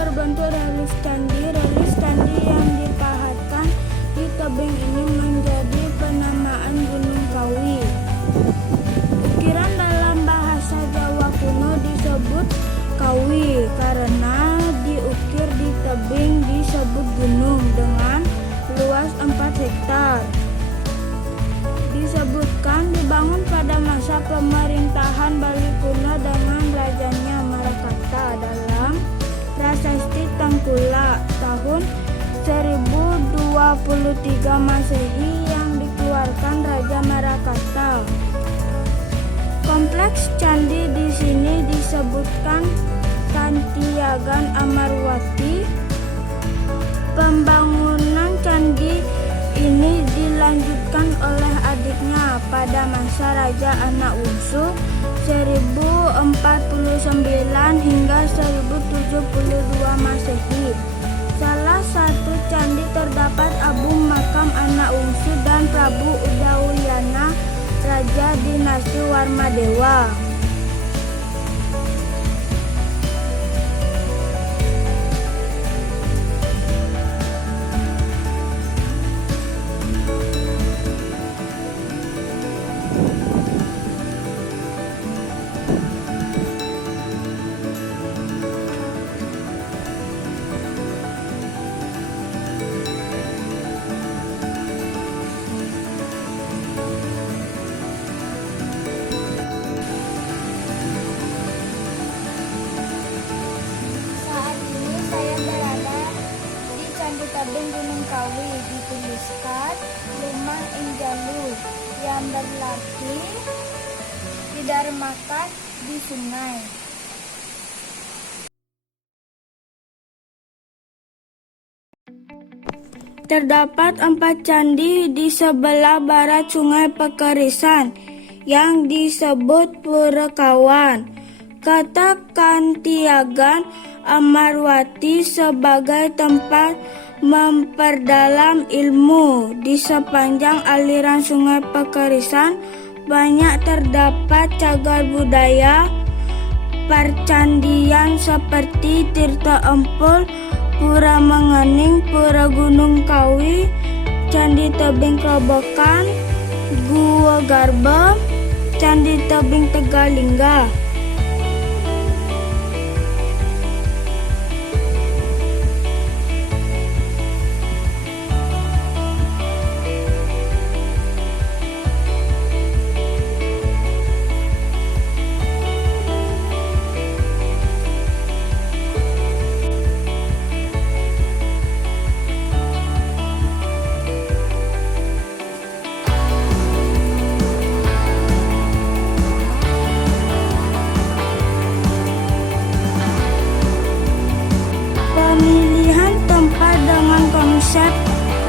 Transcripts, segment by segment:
berbentuk relief candi. Relief candi yang dipahatkan di tebing ini menjadi penamaan Gunung Kawi. Ukiran dalam bahasa Jawa kuno disebut kawi karena diukir di tebing disebut gunung dengan luas 4 hektar. Disebutkan dibangun pada masa pemerintahan Bali kuno dengan rajanya Marakata dalam Prasasti Tengkulak tahun 1023 Masehi yang dikeluarkan Raja Marakata. Kompleks candi di sini disebutkan Kantiagan Amarwati. Pembangunan candi ini dilanjutkan oleh adiknya pada masa Raja Anak Wungsu 1049 hingga 1072 Masehi. Salah satu candi terdapat Abu Makam Anak Wungsu dan Prabu Udawiyana, Raja Dinasti Warmadewa. Tebing Gunung Kawi dituliskan Lumah Injalu yang berarti tidak makan di sungai. Terdapat 4 candi di sebelah barat Sungai Pekerisan yang disebut Purakawan. Kata Kantiagan Amarwati sebagai tempat memperdalam ilmu. Di sepanjang aliran Sungai Pekerisan banyak terdapat cagar budaya percandian seperti Tirta Empul, Pura Mengening, Pura Gunung Kawi, Candi Tebing Kerobokan, Gua Garba, Candi Tebing Tegalingga. Pemilihan tempat dengan konsep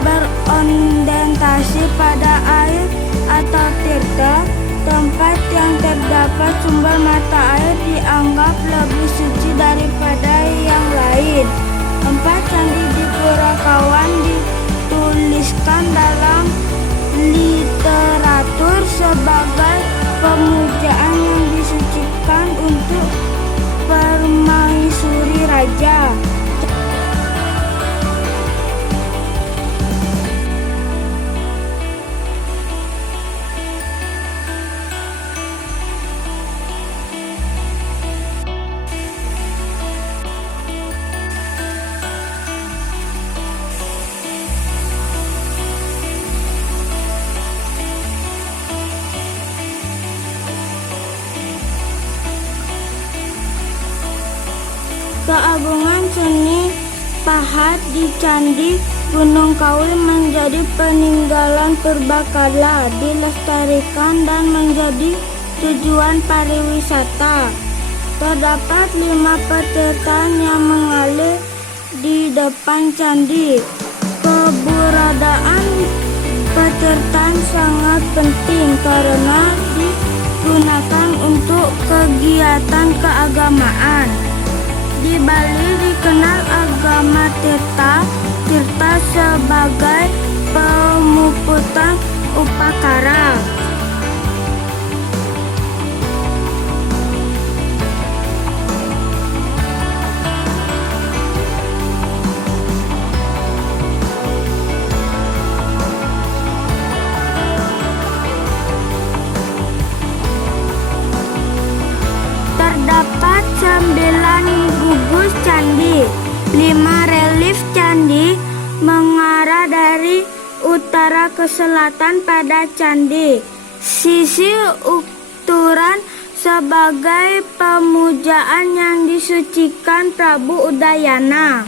berorientasi pada air atau tirta. Tempat yang terdapat sumber mata air dianggap lebih suci daripada yang lain. 4 candi di Purakawan dituliskan dalam literatur sebagai pemujaan yang disucikan untuk permaisuri raja. Keagungan seni pahat di Candi Gunung Kawi menjadi peninggalan purbakala, dilestarikan dan menjadi tujuan pariwisata. Terdapat 5 petirtaan yang mengalir di depan candi. Keberadaan petirtaan sangat penting karena digunakan untuk kegiatan keagamaan. Di Bali dikenal agama Tirta sebagai pemuputan upakara. gugus candi. 5 relief candi mengarah dari utara ke selatan pada candi. Sisi uturan sebagai pemujaan yang disucikan Prabu Udayana.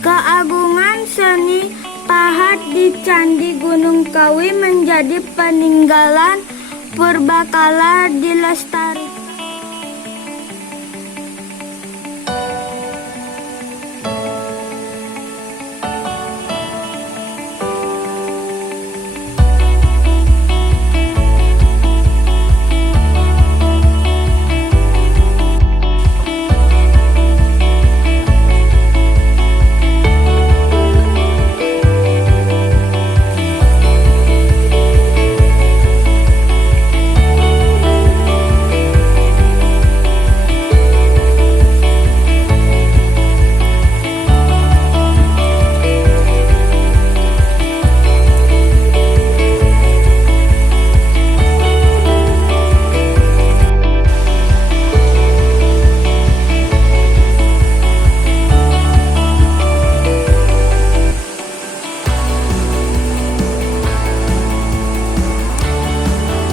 Keagungan seni pahat di Candi Gunung Kawi menjadi peninggalan purbakala dilestarikan.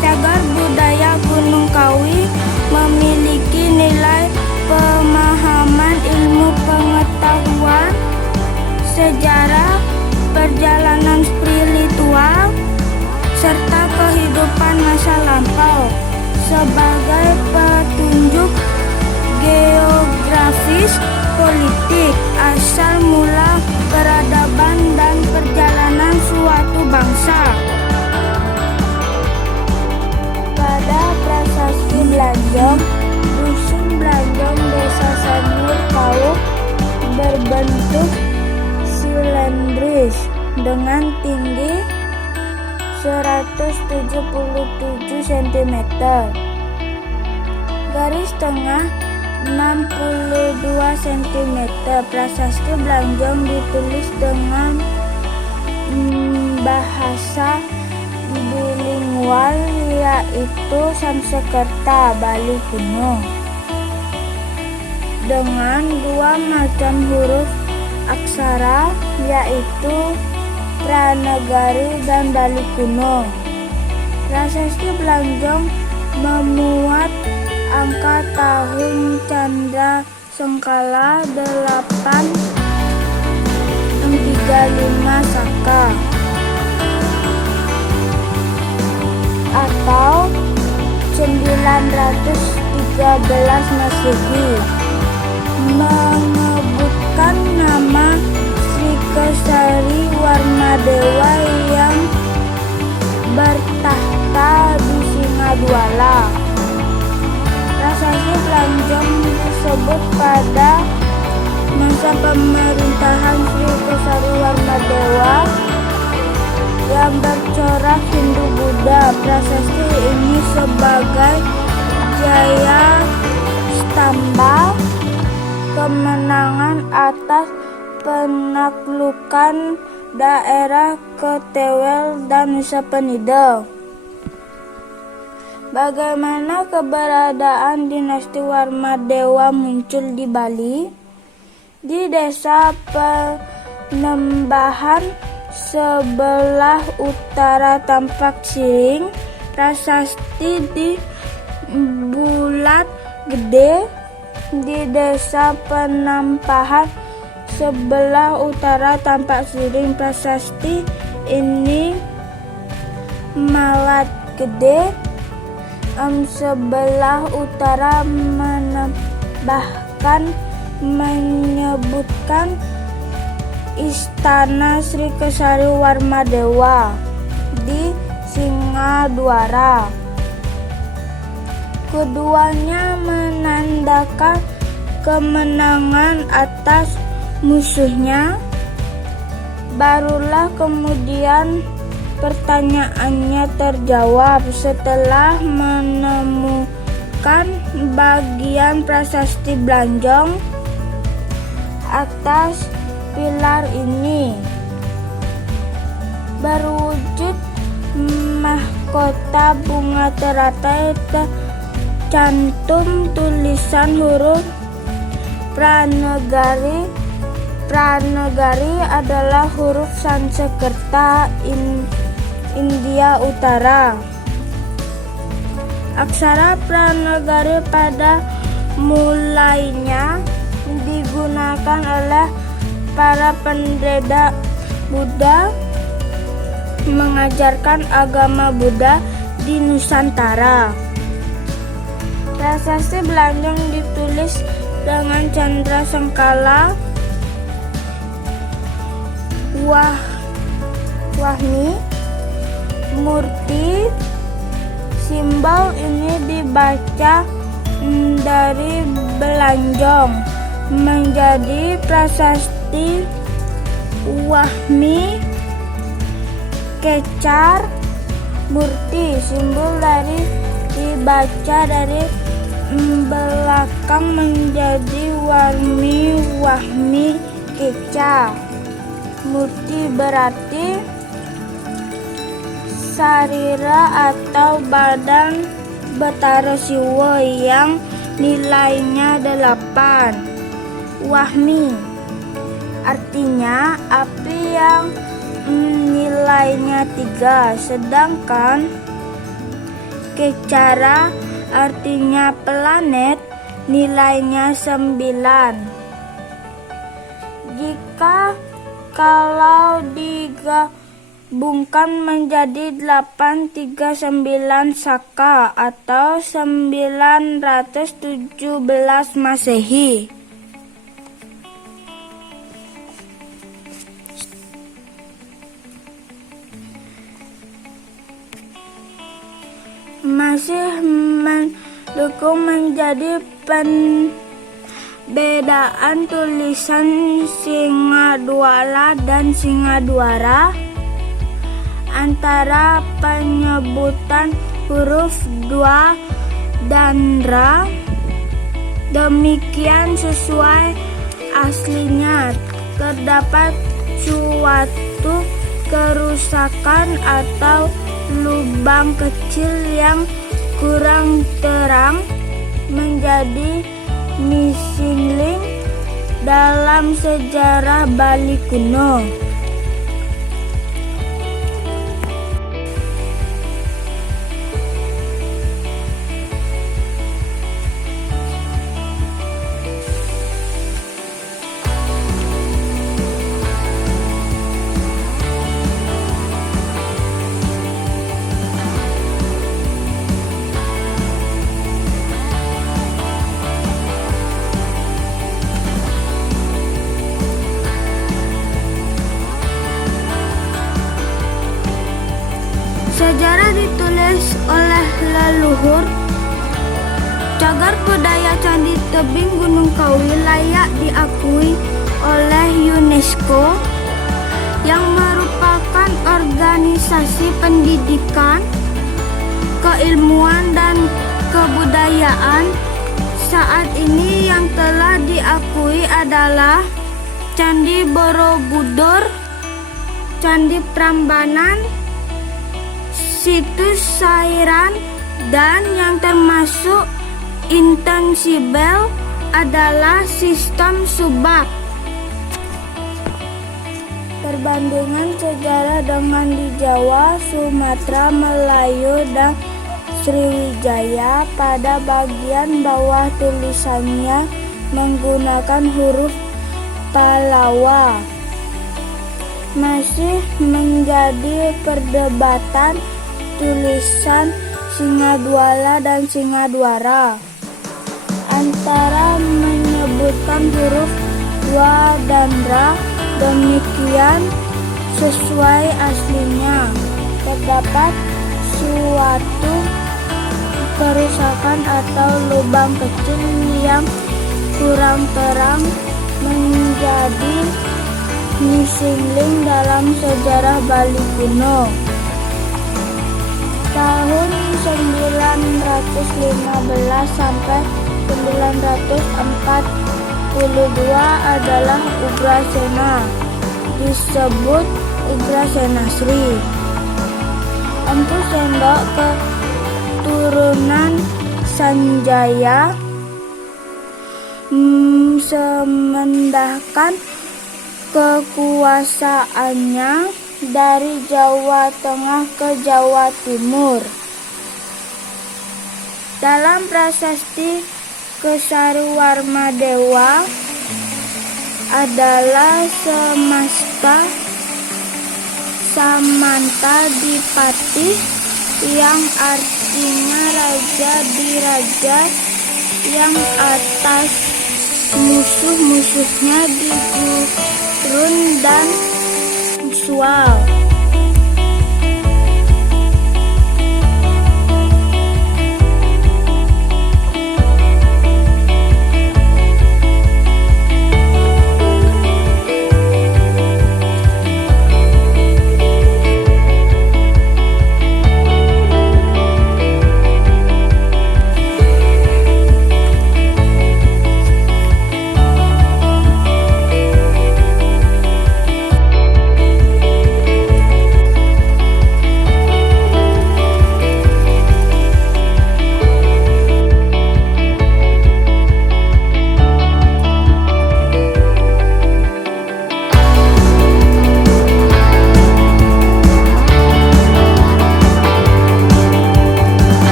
Cagar budaya Gunung Kawi memiliki nilai pemahaman ilmu pengetahuan, sejarah, perjalanan spiritual, serta kehidupan masa lampau sebagai petunjuk geografis, politik, asal mula peradaban dan perjalanan suatu bangsa. Pada prasasti Blanjong, dusun Blanjong Desa Sanur Kauh berbentuk silindris dengan tinggi 177 cm, garis tengah 62 cm. Prasasti Blanjong ditulis dengan bahasa bilingual, yaitu Sanskerta Bali kuno, dengan 2 macam huruf aksara, yaitu Pranagari dan Bali kuno. Prasasti Blanjong memuat angka tahun Candra Sengkala 835 Saka atau 913 Masehi, menyebutkan nama Sri Kesari Warmadewa yang bertahta di Singadwala. Prasasti Blanjong disebut pada masa pemerintahan Sri Kesari Warmadewa yang bercorak Hindu-Buddha. Prasasti ini sebagai jaya stamba kemenangan atas penaklukan daerah Ketewel dan Nusa Penida. Bagaimana keberadaan dinasti Warmadewa muncul di Bali? Di desa Penembahan sebelah utara Tampak Siring, prasasti di Bulat Gede. Di desa Penampahan sebelah utara Tampak Siring, prasasti ini Malat Gede. Sebelah utara bahkan menyebutkan Istana Sri Kesari Warmadewa di Singadwara. Keduanya menandakan kemenangan atas musuhnya. Barulah kemudian pertanyaannya terjawab setelah menemukan bagian prasasti Blanjong atas pilar ini berwujud mahkota mahkota bunga teratai tercantum tulisan huruf Pranagari. Pranagari adalah huruf Sanskerta India Utara. Aksara Pranagari pada mulainya digunakan oleh para pendeta Buddha mengajarkan agama Buddha di Nusantara. Prasasti Belanjong ditulis dengan candra sengkala wahmi murti. Simbol ini dibaca dari Belanjong menjadi prasasti wahmi kecar murti. Simbol dari dibaca dari belakang menjadi wahmi keca murti berarti sarira atau badan Betara Siwa yang nilainya 8. Wahmi artinya api yang nilainya 3, sedangkan kecara artinya planet nilainya 9. Jika kalau digabungkan menjadi 839 Saka atau 917 Masehi. Masih mendukung menjadi perbedaan tulisan Singadwala dan Singadwara antara penyebutan huruf dwa dan ra. Demikian sesuai aslinya. Terdapat suatu kerusakan atau lubang kecil yang kurang terang menjadi missing link dalam sejarah Bali kuno. Sejarah ditulis oleh leluhur. Cagar budaya Candi Tebing Gunung Kawi layak diakui oleh UNESCO yang merupakan organisasi pendidikan, keilmuan dan kebudayaan. Saat ini yang telah diakui adalah Candi Borobudur, Candi Prambanan, situs Sairan, dan yang termasuk intangible adalah sistem Subak. Perbandingan sejarah dengan di Jawa, Sumatera, Melayu, dan Sriwijaya, pada bagian bawah tulisannya menggunakan huruf Pallawa. Masih menjadi perdebatan tulisan Singadwala dan Singadwara antara menyebutkan huruf wa dan ra. Demikian sesuai aslinya. Terdapat suatu kerusakan atau lubang kecil yang kurang terang menjadi missing link dalam sejarah Bali kuno. Tahun 915 sampai 942 adalah Ugrasena, disebut Ugrasena Sri. Empu Sendok keturunan Sanjaya semendahkan kekuasaannya dari Jawa Tengah ke Jawa Timur. Dalam prasasti Kesaruwarmadewa adalah Semasta Samantadipati yang artinya raja di raja yang atas musuh-musuhnya di gurun dan sual.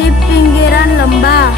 Di pinggiran lembah